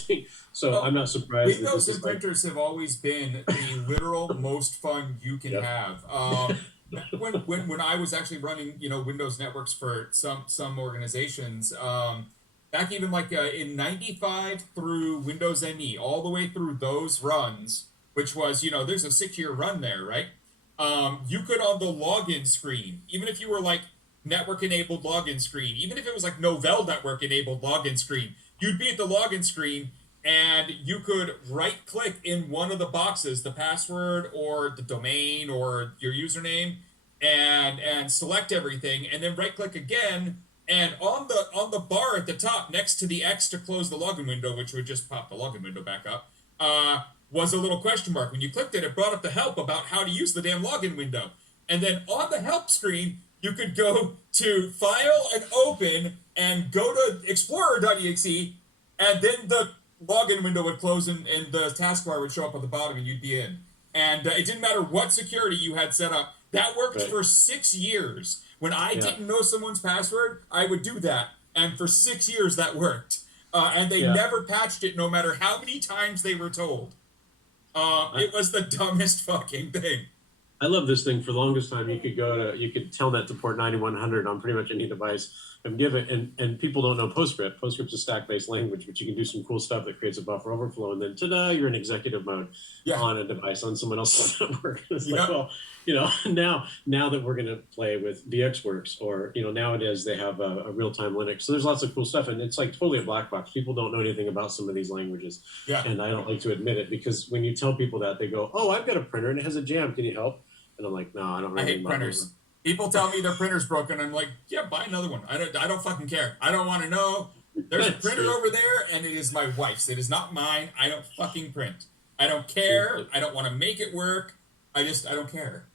implementing. So I'm not surprised that Windows this and is like, printers have always been the literal most fun you can yep, have. When I was actually running, Windows networks for some organizations, back even like in '95 through Windows ME, all the way through those runs, which was there's a 6-year run there, right? You could on the login screen, even if you were like network enabled login screen, even if it was like Novell network enabled login screen, you'd be at the login screen and you could right click in one of the boxes, the password or the domain or your username, and select everything, and then right click again, and on the bar at the top next to the X to close the login window, which would just pop the login window back up, was a little question mark. When you clicked it, it brought up the help about how to use the damn login window. And then on the help screen, you could go to File and Open and go to Explorer.exe, and then the login window would close and the taskbar would show up at the bottom and you'd be in. And it didn't matter what security you had set up. That worked right, for 6 years. When I yeah, didn't know someone's password, I would do that. And for 6 years, that worked. And they yeah. never patched it no matter how many times they were told. I, It was the dumbest fucking thing. I love this thing. For the longest time, you could telnet to port 9100 on pretty much any device and give it. And people don't know PostScript. PostScript's a stack-based language, but you can do some cool stuff that creates a buffer overflow. And then, ta-da, you're in executive mode Yeah. on a device on someone else's network. It's Yep. like, well, now that we're going to play with VxWorks, or nowadays they have a real-time Linux. So there's lots of cool stuff, and it's like totally a black box. People don't know anything about some of these languages, Yeah. and I don't like to admit it, because when you tell people that, they go, "Oh, I've got a printer and it has a jam. Can you help?" And I'm like, no, I don't I really hate printers. People tell me their printer's broken. I'm like, yeah, buy another one. I don't fucking care. I don't want to know. There's a printer over there, and it is my wife's. It is not mine. I don't fucking print. I don't care. I don't want to make it work. I don't care.